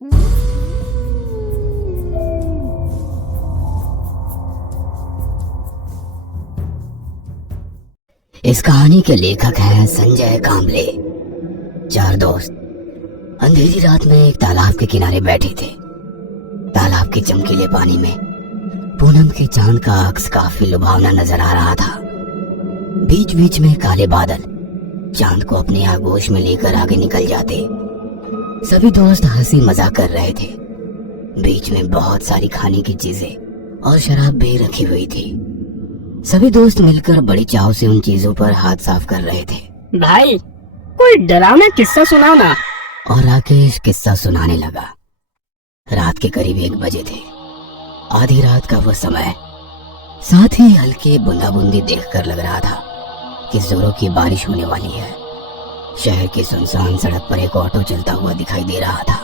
इस कहानी के लेखक हैं संजय कांबले। चार दोस्त अंधेरी रात में एक तालाब के किनारे बैठे थे। तालाब के चमकीले पानी में पूनम के चांद का अक्स काफी लुभावना नजर आ रहा था। बीच बीच में काले बादल चांद को अपनी आगोश में लेकर आगे निकल जाते। सभी दोस्त हंसी मजाक कर रहे थे। बीच में बहुत सारी खाने की चीजें और शराब भी रखी हुई थी। सभी दोस्त मिलकर बड़ी चाव से उन चीजों पर हाथ साफ कर रहे थे। भाई कोई डरावना किस्सा सुनाओ ना। और राकेश किस्सा सुनाने लगा। रात के करीब 1 बजे थे। आधी रात का वो समय, साथ ही हल्की बूंदाबूंदी देखकर लग रहा था कि जोरों की बारिश होने वाली है। शहर की सुनसान सड़क पर एक ऑटो चलता हुआ दिखाई दे रहा था।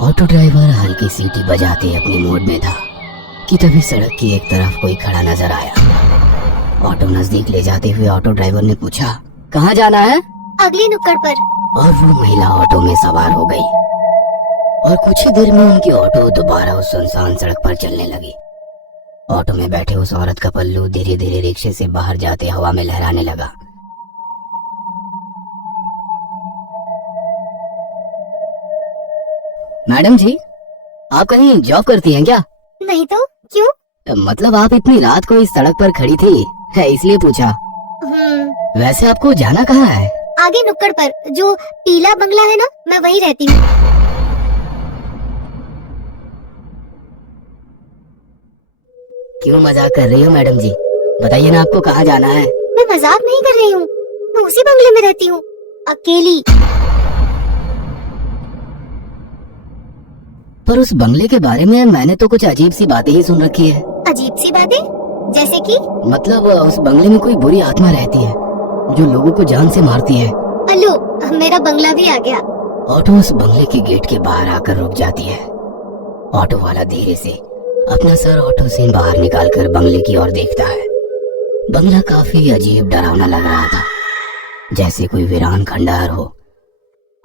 ऑटो ड्राइवर हल्की सीटी बजाते अपने मोड में था कि तभी सड़क की एक तरफ कोई खड़ा नजर आया। ऑटो नजदीक ले जाते हुए ऑटो ड्राइवर ने पूछा, कहाँ जाना है? अगली नुक्कड़ पर। और वो महिला ऑटो में सवार हो गई और कुछ ही देर में उनकी ऑटो दोबारा उस सुनसान सड़क पर चलने लगी। ऑटो में बैठे उस औरत का पल्लू धीरे धीरे रिक्शे से बाहर जाते हवा में लहराने लगा। मैडम जी, आप कहीं जॉब करती हैं क्या? नहीं तो क्यों? मतलब आप इतनी रात को इस सड़क पर खड़ी थी, है इसलिए पूछा। वैसे आपको जाना कहाँ है? आगे नुक्कड़ पर, जो पीला बंगला है ना, मैं वहीं रहती हूँ। क्यों मजाक कर रही हो मैडम जी? बताइए ना आपको कहाँ जाना है? मैं मजाक नहीं कर रही हूँ, मैं उसी बंगले में रहती हूँ, अकेली। पर उस बंगले के बारे में मैंने तो कुछ अजीब सी बातें ही सुन रखी है। अजीब सी बातें? जैसे कि? मतलब उस बंगले में कोई बुरी आत्मा रहती है जो लोगों को जान से मारती है। अलो, मेरा बंगला भी आ गया। ऑटो उस बंगले के गेट के बाहर आकर रुक जाती है। ऑटो वाला धीरे से अपना सर ऑटो से बाहर निकालकर बंगले की ओर देखता है। बंगला काफी अजीब डरावना लग रहा था, जैसे कोई वीरान खंडहर हो।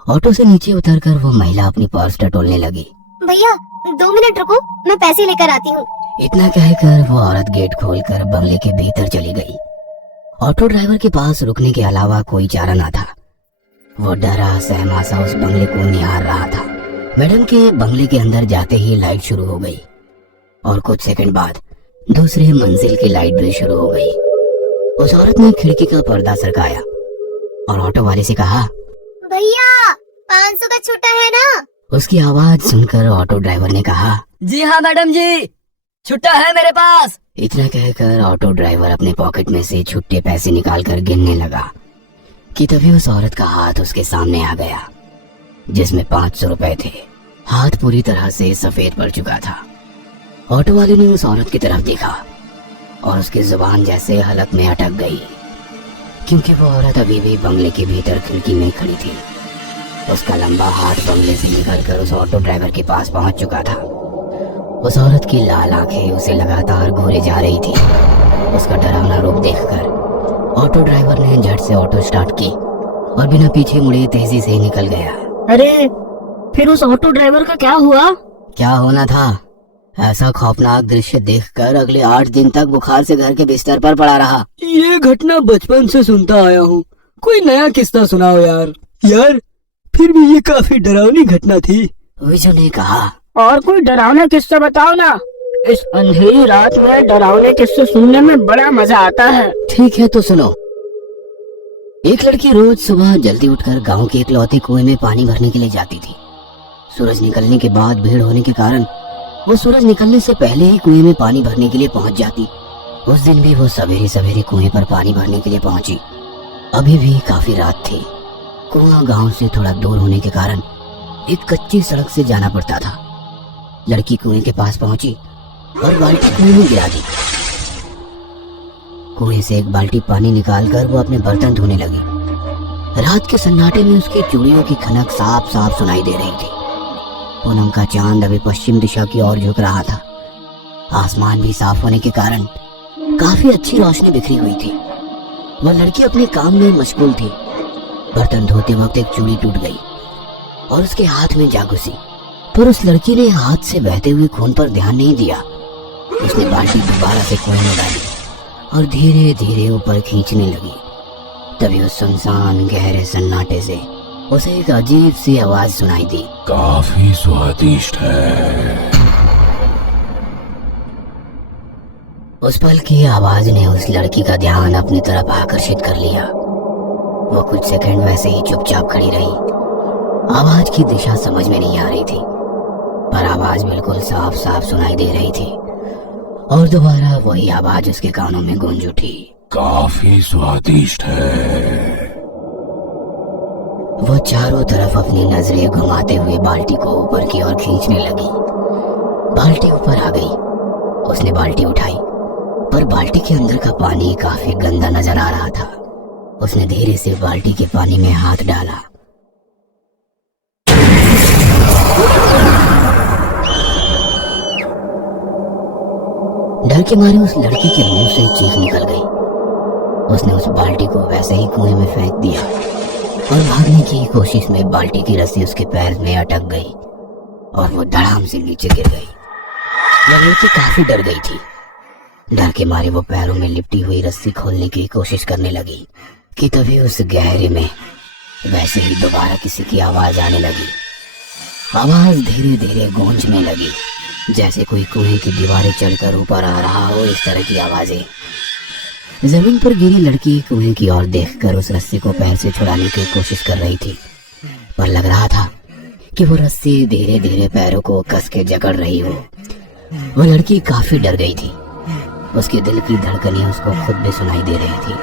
ऑटो से नीचे उतरकर वो महिला अपनी पर्स टटोलने लगी। भैया 2 मिनट रुको, मैं पैसे लेकर आती हूँ। इतना कहकर वो औरत गेट खोलकर बंगले के भीतर चली गई। ऑटो ड्राइवर के पास रुकने के अलावा कोई चारा न था। वो डरा सहमा सा उस बंगले को निहार रहा था। मैडम के बंगले के अंदर जाते ही लाइट शुरू हो गई और कुछ सेकंड बाद दूसरे मंजिल की लाइट भी शुरू हो गई। उस औरत ने खिड़की का पर्दा सरकाया और ऑटो वाले से कहा, भैया 500 का छुट्टा है ना? उसकी आवाज सुनकर ऑटो ड्राइवर ने कहा, जी हाँ मैडम जी, छुट्टा है मेरे पास। इतना कहकर ऑटो ड्राइवर अपने पॉकेट में से छुट्टे पैसे निकालकर गिनने लगा कि तभी उस औरत का हाथ उसके सामने आ गया, जिसमें 500 रुपए थे। हाथ पूरी तरह से सफेद पड़ चुका था। ऑटो वाले ने उस औरत की तरफ देखा और उसकी जुबान जैसे हलक में अटक गई, क्योंकि वो औरत अभी भी बंगले के भीतर खिड़की में खड़ी थी। उसका लंबा हाथ बंगले से निकलकर उस ऑटो ड्राइवर के पास पहुंच चुका था। उस औरत की लाल आंखें उसे लगातार घूरे जा रही थी। उसका डरावना रूप देखकर ऑटो ड्राइवर ने झट से ऑटो स्टार्ट की और बिना पीछे मुड़े तेजी से निकल गया। अरे फिर उस ऑटो ड्राइवर का क्या हुआ? क्या होना था? ऐसा खौफनाक दृश्य देखकर अगले 8 दिन तक बुखार से घर के बिस्तर पर पड़ा रहा। ये घटना बचपन से सुनता आया हूँ, कोई नया किस्सा सुनाओ यार। यार फिर भी ये काफी डरावनी घटना थी। विजू ने कहा, और कोई डरावना किस्सा बताओ ना। इस अंधेरी रात में डरावने किस्से सुनने में बड़ा मजा आता है। ठीक है तो सुनो। एक लड़की रोज सुबह जल्दी उठकर गांव के इकलौते कुएं में पानी भरने के लिए जाती थी। सूरज निकलने के बाद भीड़ होने के कारण वो सूरज निकलने से पहले ही कुएं में पानी भरने के लिए पहुंच जाती। उस दिन भी वो सवेरे सवेरे कुएं पर पानी भरने के लिए पहुंची। अभी भी काफी रात थी। कुआं गांव से थोड़ा दूर होने के कारण एक कच्ची सड़क से जाना पड़ता था। लड़की कुएं के पास पहुंची और बाल्टी कुएं में गिरा दी। कुएं से एक बाल्टी पानी निकालकर वो अपने बर्तन धोने लगी। रात के सन्नाटे में उसकी चूड़ियों की खनक साफ साफ सुनाई दे रही थी। पूनम का चांद अभी पश्चिम दिशा की ओर झुक रहा था। आसमान भी साफ होने के कारण काफी अच्छी रोशनी बिखरी हुई थी। वह लड़की अपने काम में मशगूल थी। बर्तन धोते वक्त एक चूड़ी टूट गई और उसके हाथ में जा घुसी। पर उस लड़की ने हाथ से बहते हुए खून पर ध्यान नहीं दिया। उसने बाल्टी दोबारा से कुएं में डाली और धीरे धीरे ऊपर खींचने लगी। तभी उस सुनसान गहरे सन्नाटे से उसे एक अजीब सी आवाज सुनाई दी। काफी स्वादिष्ट है। उस पल की आवाज ने उस लड़की का ध्यान अपनी तरफ आकर्षित कर लिया। वो कुछ सेकंड वैसे ही चुपचाप खड़ी रही। आवाज की दिशा समझ में नहीं आ रही थी, पर आवाज बिल्कुल साफ साफ सुनाई दे रही थी। और दोबारा वही आवाज उसके कानों में गूंज उठी। काफी स्वादिष्ट है। वो चारों तरफ अपनी नजरें घुमाते हुए बाल्टी को ऊपर की ओर खींचने लगी। बाल्टी ऊपर आ गई। उसने बाल्टी उठाई, पर बाल्टी के अंदर का पानी काफी गंदा नजर आ रहा था। उसने धीरे से बाल्टी के पानी में हाथ डाला। डर के मारे उस लड़की के मुंह से चीख निकल गई। उसने उस बाल्टी को वैसे ही कुएं में फेंक दिया और भागने की कोशिश में बाल्टी की रस्सी उसके पैर में अटक गई और वो धड़ाम से नीचे गिर गई। वह लड़की काफी डर गई थी। डर के मारे वो पैरों में लिपटी हुई रस्सी खोलने की कोशिश करने लगी कि तभी उस गहरे में वैसे ही दोबारा किसी की आवाज आने लगी। आवाज धीरे धीरे गूंजने लगी, जैसे कोई कुएं की दीवारें चढ़कर ऊपर आ रहा हो, इस तरह की आवाजें। जमीन पर गिरी लड़की कुएं की ओर देखकर उस रस्सी को पैर से छुड़ाने की कोशिश कर रही थी, पर लग रहा था कि वो रस्सी धीरे धीरे पैरों को कस के जकड़ रही हो। वो लड़की काफी डर गई थी। उसके दिल की धड़कनें उसको खुद भी सुनाई दे रही थी।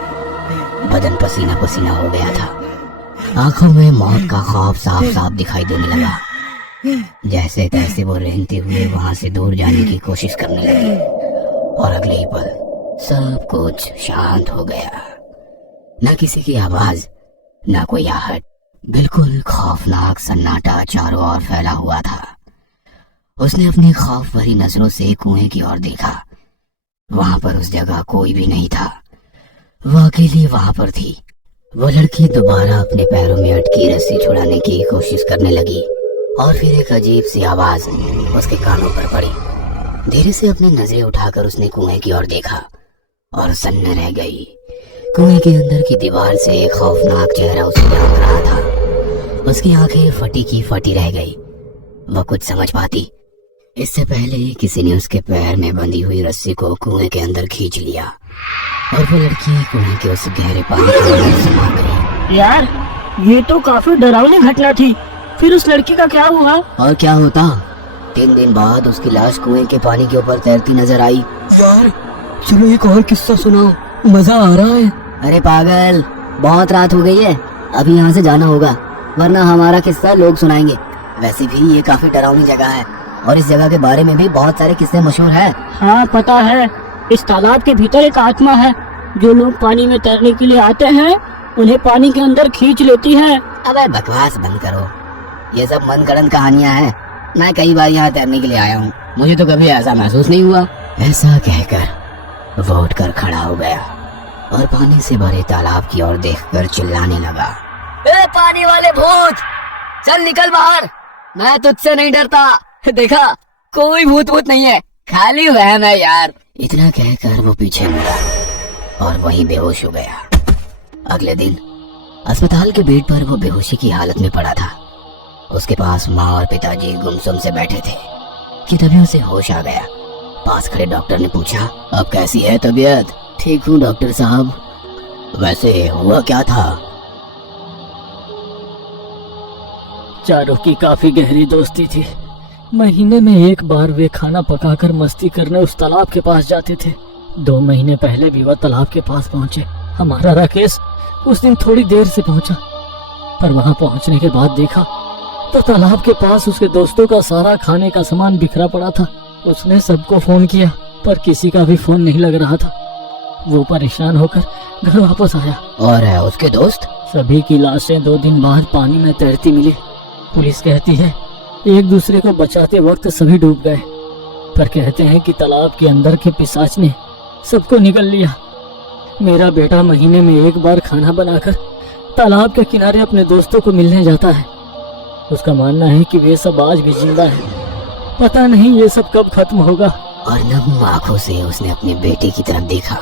बदन पसीना पसीना हो गया था। आंखों में मौत का खौफ साफ साफ दिखाई देने लगा। जैसे तैसे वो रेंगते हुए वहां से दूर जाने की कोशिश करने लगी और अगले ही पल सब कुछ शांत हो गया। न किसी की आवाज, न कोई आहट, बिल्कुल खौफनाक सन्नाटा चारों ओर फैला हुआ था। उसने अपनी खौफ भरी नजरों से कुएं की ओर देखा। वहां पर उस जगह कोई भी नहीं था। वो अकेली वहां पर थी। वो लड़की दोबारा अपने पैरों में अटकी रस्सी छुड़ाने की कोशिश करने लगी और फिर एक अजीब सी आवाज उसके कानों पर पड़ी। धीरे से अपनी नजरें उठाकर उसने कुएं की ओर देखा और सन्न रह गई। कुएं के अंदर की दीवार से एक खौफनाक चेहरा उसे झांक रहा था। उसकी आंखें फटी की फटी रह गई। वह कुछ समझ पाती इससे पहले किसी ने उसके पैर में बंधी हुई रस्सी को कुएं के अंदर खींच लिया और वो लड़की कुएं के उस गहरे पानी के अंदर समा गई। यार, ये तो काफी डरावनी घटना थी। फिर उस लड़की का क्या हुआ? और क्या होता, 3 दिन बाद उसकी लाश कुएं के पानी के ऊपर तैरती नजर आई। यार चलो एक और किस्सा सुनाओ, मजा आ रहा है। अरे पागल, बहुत रात हो गई है, अभी यहाँ से जाना होगा, वरना हमारा किस्सा लोग सुनाएंगे। वैसे भी ये काफी डरावनी जगह है और इस जगह के बारे में भी बहुत सारे किस्से मशहूर हैं। हाँ पता है, इस तालाब के भीतर एक आत्मा है। जो लोग पानी में तैरने के लिए आते हैं उन्हें पानी के अंदर खींच लेती है। अबे बकवास बंद करो, ये सब मनगढ़ंत कहानियां हैं। मैं कई बार यहाँ तैरने के लिए आया हूँ, मुझे तो कभी ऐसा महसूस नहीं हुआ। ऐसा कहकर वो उठकर खड़ा हो गया और पानी से भरे तालाब की ओर देखकर चिल्लाने लगा। ए पानी वाले भूत, चल निकल बाहर, मैं तुझसे नहीं डरता। देखा, कोई भूत भूत नहीं है, खाली वहम है यार। इतना कहकर वो पीछे मुड़ा और वहीं बेहोश हो गया। अगले दिन अस्पताल के बेड पर वो बेहोशी की हालत में पड़ा था। उसके पास माँ और पिताजी गुमसुम से बैठे थे कि तभी उसे होश आ गया। पास खड़े डॉक्टर ने पूछा, अब कैसी है तबीयत? ठीक हूँ डॉक्टर साहब। वैसे हुआ क्या था? चारों की काफी गहरी दोस्ती थी। महीने में एक बार वे खाना पकाकर मस्ती करने उस तालाब के पास जाते थे। 2 महीने पहले भी वह तालाब के पास पहुंचे। हमारा राकेश उस दिन थोड़ी देर से पहुंचा, पर वहां पहुंचने के बाद देखा तो तालाब के पास उसके दोस्तों का सारा खाने का सामान बिखरा पड़ा था। उसने सबको फोन किया, पर किसी का भी फोन नहीं लग रहा था। वो परेशान होकर घर वापस आया। और उसके दोस्त? सभी की लाशें 2 दिन बाद पानी में तैरती मिली। पुलिस कहती है एक दूसरे को बचाते वक्त सभी डूब गए, पर कहते हैं कि तालाब के अंदर के पिशाच ने सबको निगल लिया। मेरा बेटा महीने में एक बार खाना बनाकर तालाब के किनारे अपने दोस्तों को मिलने जाता है। उसका मानना है कि वे सब आज भी जिंदा है। पता नहीं ये सब कब खत्म होगा। और नम आंखों से उसने अपने बेटे की तरफ देखा